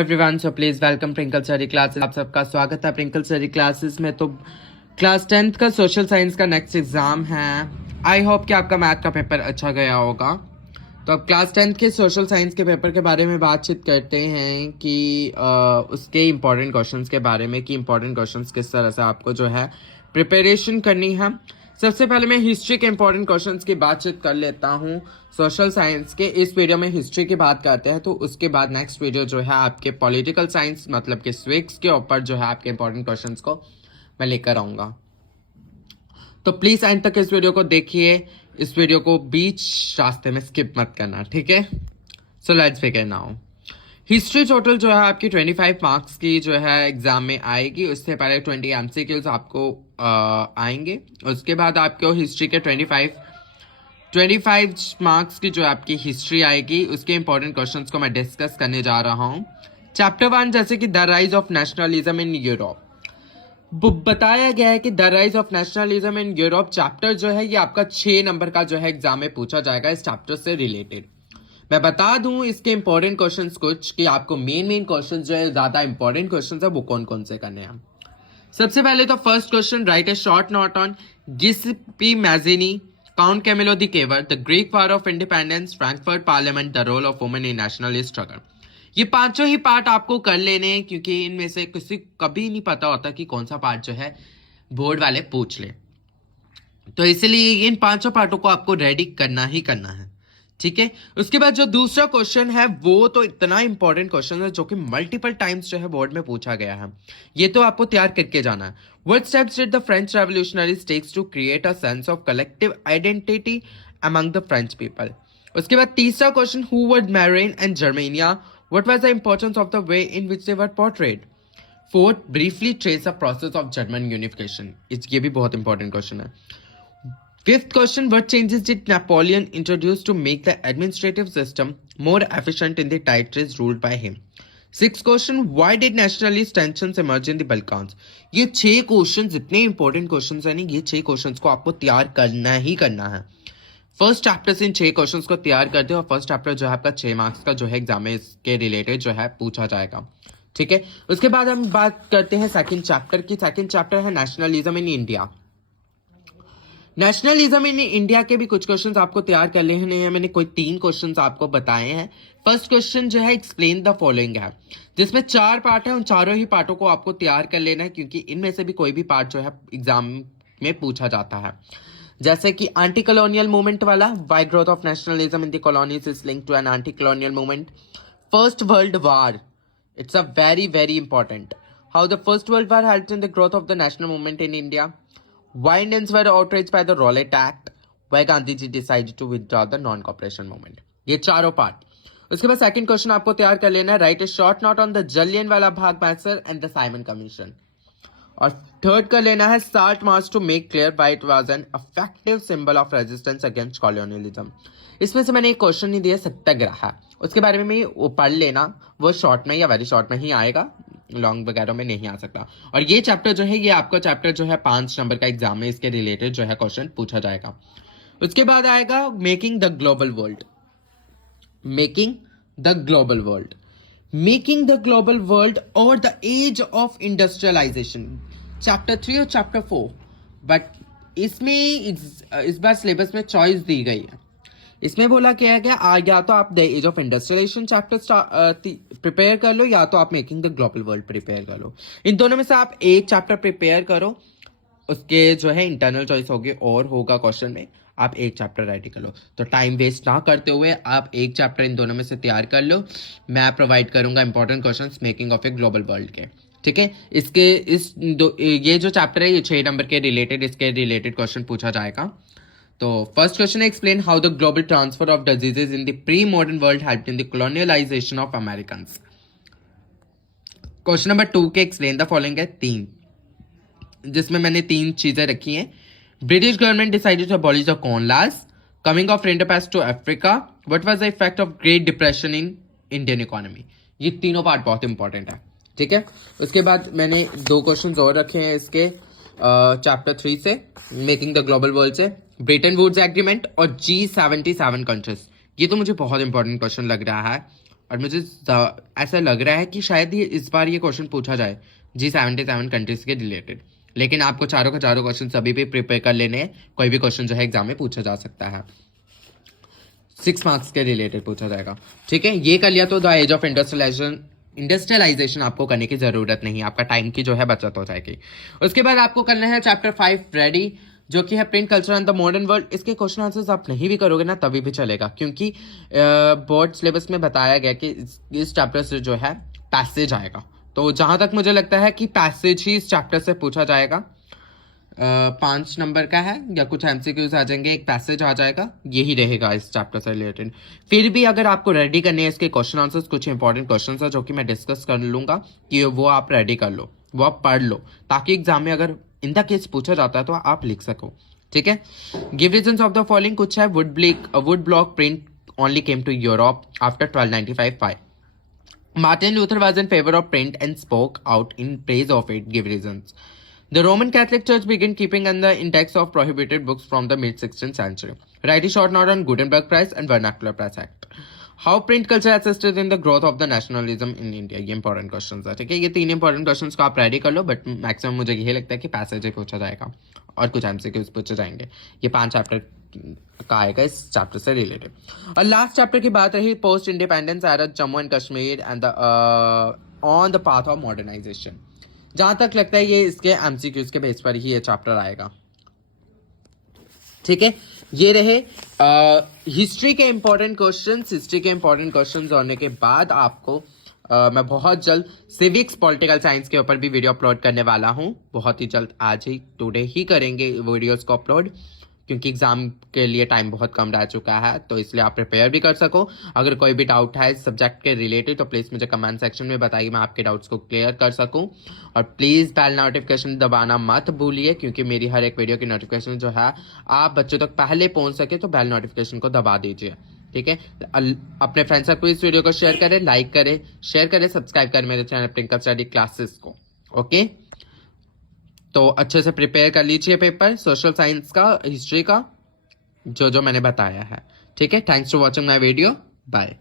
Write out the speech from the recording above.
Everyone, so please welcome Prinkle study classes. आप सबका स्वागत है प्रिंकल स्टडी क्लासेस में। तो क्लास 10th का सोशल साइंस का नेक्स्ट एग्जाम है। आई होप कि आपका मैथ का पेपर अच्छा गया होगा। तो अब क्लास 10th के सोशल साइंस के पेपर के बारे में बातचीत करते हैं कि उसके इम्पोर्टेंट क्वेश्चंस के बारे में कि इम्पोर्टेंट क्वेश्चंस किस तरह से आपको जो है प्रिपरेशन करनी है। सबसे पहले मैं हिस्ट्री के इंपॉर्टेंट क्वेश्चंस की बातचीत कर लेता हूँ। सोशल साइंस के इस वीडियो में हिस्ट्री की बात करते हैं, तो उसके बाद नेक्स्ट वीडियो जो है आपके पॉलिटिकल साइंस मतलब कि स्विक्स के ऊपर जो है आपके इंपॉर्टेंट क्वेश्चंस को मैं लेकर आऊँगा। तो प्लीज़ एंड तक इस वीडियो को देखिए। इस वीडियो को बीच रास्ते में स्किप मत करना, ठीक है। So let's begin now. History total जो है आपकी 25 मार्क्स की जो है एग्जाम में आएगी। उससे पहले 20 एमसीक्यूज आपको आएंगे। उसके बाद आपको हिस्ट्री के 25 मार्क्स की जो आपकी हिस्ट्री आएगी, उसके इंपॉर्टेंट क्वेश्चंस को मैं डिस्कस करने जा रहा हूँ। चैप्टर 1 जैसे कि the rise of nationalism in Europe बताया गया है कि the rise of nationalism in Europe chapter जो है ये आपका 6 नंबर का जो है एग्जाम में पूछा जाएगा इस चैप्टर से रिलेटेड। मैं बता दूं इसके इंपॉर्टेंट क्वेश्चंस कुछ कि आपको मेन क्वेश्चंस जो है ज्यादा इंपॉर्टेंट क्वेश्चंस है वो कौन कौन से करने हैं। सबसे पहले तो first question, right a short note on Giuseppe Mazzini, count Camillo de Cavour, the Greek war of independence, Frankfurt parliament, the role of women in national struggle. ये पांचों ही पार्ट आपको कर लेने हैं क्योंकि इनमें से किसी कभी नहीं पता होता कि कौन सा पार्ट जो है बोर्ड वाले पूछ ले। तो इसलिए इन पांचों पार्टों को आपको रेडी करना ही करना है, ठीक है। उसके बाद जो दूसरा क्वेश्चन है वो तो इतना इंपॉर्टेंट क्वेश्चन है जो कि मल्टीपल टाइम्स जो है बोर्ड में पूछा गया है। ये तो आपको तैयार करके जाना है। What steps did the French revolutionaries takes to create a sense of collective identity among the French people. उसके बाद तीसरा question, who were Marianne and Germania, what was the importance of the way in which they were portrayed. Fourth, briefly trace the process of German unification. ये भी बहुत important question है। Fifth question, what changes did Napoleon introduce to make the administrative system more efficient in the territories ruled by him? Sixth question, why did nationalist tensions emerge in the Balkans? ये 6 questions इतने important questions हैं। नहीं, ये 6 questions को आपको तैयार करना ही करना है। फर्स्ट चैप्टर से इन 6 क्वेश्चंस को तैयार करते हो और फर्स्ट चैप्टर जो है आपका 6 मार्क्स का जो है एग्जाम में इसके रिलेटेड जो है पूछा जाएगा, ठीक है। उसके बाद हम बात करते हैं सेकंड चैप्टर की। सेकंड चैप्टर है nationalism in India. Nationalism in India के भी कुछ क्वेश्चंस आपको तैयार कर लेने हैं। मैंने कोई 3 क्वेश्चंस आपको बताए हैं। फर्स्ट क्वेश्चन जो है एक्सप्लेन द फॉलोइंग है, जिसमें 4 पार्ट है। उन चारों ही पार्टों को आपको तैयार कर लेना है क्योंकि इनमें से भी कोई भी पार्ट जो है एग्जाम में पूछा जाता है। जैसे कि एंटी कॉलोनियल मूवमेंट वाला, why growth of nationalism in the colonies is linked to an anti colonial movement. First world war, it's a very very important. How the first world war helped in the growth of the national movement in India. Why Indians were outraged by the Rowlatt Act? Why Gandhi ji decided to withdraw the non-cooperation movement? ये चारों part. उसके बाद second question आपको तैयार कर लेना है, right a short note on the Jallianwala Bagh masher and the Simon commission. और थर्ड कर लेना है, salt March two make clear why it was an effective symbol of resistance against colonialism. इसमें से मैंने एक क्वेश्चन नहीं दिया, सत्याग्रह, उसके बारे में वो पढ़ लेना। वो शॉर्ट में या वेरी शॉर्ट में ही आएगा, लॉन्ग वगैरह में नहीं आ सकता। और ये चैप्टर जो है ये आपका चैप्टर जो है 5 नंबर का एग्जाम में इसके रिलेटेड जो है क्वेश्चन पूछा जाएगा। उसके बाद आएगा making the global world. Making the global world, making the global world और the age of industrialisation, chapter 3 और चैप्टर 4। बट इसमें इस बार सिलेबस में चॉइस दी गई है। इसमें बोला क्या गया, या तो आप the age of industrialisation chapter prepare कर लो या तो आप making the global world prepare कर लो। इन दोनों में से आप एक चैप्टर प्रिपेयर करो, उसके जो है इंटरनल चॉइस होगी और होगा क्वेश्चन में, आप एक चैप्टर रेडी कर लो। तो टाइम वेस्ट ना करते हुए आप एक चैप्टर इन दोनों में से तैयार कर लो। मैं प्रोवाइड करूंगा important questions making of a global world के, ठीक है। ये जो चैप्टर है ये 6 नंबर के रिलेटेड इसके रिलेटेड क्वेश्चन पूछा जाएगा। तो फर्स्ट क्वेश्चन है, explain how the global transfer of diseases in the pre modern world helped in the colonisation of Americans. Question number 2 के एक्सप्लेन द फॉलोइंग है 3, जिसमें मैंने 3 चीजें रखी हैं। British government decided to abolish the corn laws, coming of rinderpest to Africa, what was the effect of great depression in Indian economy. ये तीनों part बहुत इंपॉर्टेंट है, ठीक है। उसके बाद मैंने 2 क्वेश्चन और रखे हैं इसके चैप्टर 3 से, मेकिंग द ग्लोबल वर्ल्ड से, ब्रेटन वुड्स एग्रीमेंट और G77 कंट्रीज। ये तो मुझे बहुत इंपॉर्टेंट क्वेश्चन लग रहा है और मुझे ऐसा लग रहा है कि शायद ये इस बार ये क्वेश्चन पूछा जाए G77 कंट्रीज के रिलेटेड। लेकिन आपको चारों के चारों क्वेश्चन सभी भी प्रिपेयर कर लेने हैं, कोई भी क्वेश्चन जो है एग्जाम में पूछा जा सकता है, 6 मार्क्स के रिलेटेड पूछा जाएगा। ठीक है, ये कर लिया तो द एज ऑफ इंडस्ट्रियलाइजेशन आपको करने की जरूरत नहीं, आपका टाइम की जो है बचत हो जाएगी। उसके बाद आपको करना है चैप्टर 5 रेडी, जो कि है print culture and the modern world. इसके क्वेश्चन आंसर्स आप नहीं भी करोगे ना तभी भी चलेगा, क्योंकि बोर्ड सिलेबस में बताया गया कि इस चैप्टर से जो है पैसेज आएगा। तो जहां तक मुझे लगता है कि पैसेज ही इस चैप्टर से पूछा जाएगा। 5 नंबर का है या कुछ एमसीक्यूज आ जाएंगे, एक पैसेज आ जाएगा, यही रहेगा इस चैप्टर से रिलेटेड। फिर भी अगर आपको रेडी करने हैं इसके क्वेश्चन आंसर्स, कुछ इंपॉर्टेंट क्वेश्चन है जो कि मैं डिस्कस कर लूंगा कि वो आप रेडी कर लो, वो आप पढ़ लो, ताकि एग्जाम में अगर इन द केस पूछा जाता है तो आप लिख सको। ठीक है, give reasons of the following. कुछ है wood block print only came to Europe after 1295 five. Martin Luther was in favor of print and spoke out in praise of it. Give reasons. The Roman Catholic Church began keeping an index of prohibited books from the mid-16th century. Write a short note on Gutenberg Press and Vernacular Press Act. How print culture assisted in the growth of the nationalism in India. ये important question है। ठीक है, ये 3 important question को आप ready कर लो, but maximum मुझे यही लगता है कि पैसेज ही पूछा जाएगा और कुछ एमसीक्यूज पूछे जाएंगे। ये 5 चैप्टर का आएगा इस चैप्टर से रिलेटेड। और लास्ट चैप्टर की बात रही post independence era Jammu and Kashmir and on the path of modernisation. जहां तक लगता है ये इसके एमसीक्यूज के बेस पर ही ये चैप्टर आएगा। ठीक है, ये रहे हिस्ट्री के इंपॉर्टेंट क्वेश्चंस। हिस्ट्री के इंपॉर्टेंट क्वेश्चंस होने के बाद आपको मैं बहुत जल्द सिविक्स पॉलिटिकल साइंस के ऊपर भी वीडियो अपलोड करने वाला हूं। बहुत ही जल्द, आज ही टुडे ही करेंगे वीडियोस को अपलोड, क्योंकि एग्जाम के लिए टाइम बहुत कम रह चुका है, तो इसलिए आप प्रिपेयर भी कर सको। अगर कोई भी डाउट है इस सब्जेक्ट के रिलेटेड तो प्लीज़ मुझे कमेंट सेक्शन में बताइए, मैं आपके डाउट्स को क्लियर कर सकूं। और प्लीज़ बेल नोटिफिकेशन दबाना मत भूलिए, क्योंकि मेरी हर एक वीडियो की नोटिफिकेशन जो है आप बच्चों तक पहले पहुंच सके तो बेल नोटिफिकेशन को दबा दीजिए। ठीक है, अपने फ्रेंड्स तक इस वीडियो को शेयर करें, लाइक करें, शेयर करें, सब्सक्राइब करें मेरे चैनल ट्विंकल स्टडी क्लासेस को। ओके, तो अच्छे से प्रिपेयर कर लीजिए पेपर सोशल साइंस का, हिस्ट्री का, जो जो मैंने बताया है। ठीक है, thanks for watching my video, bye.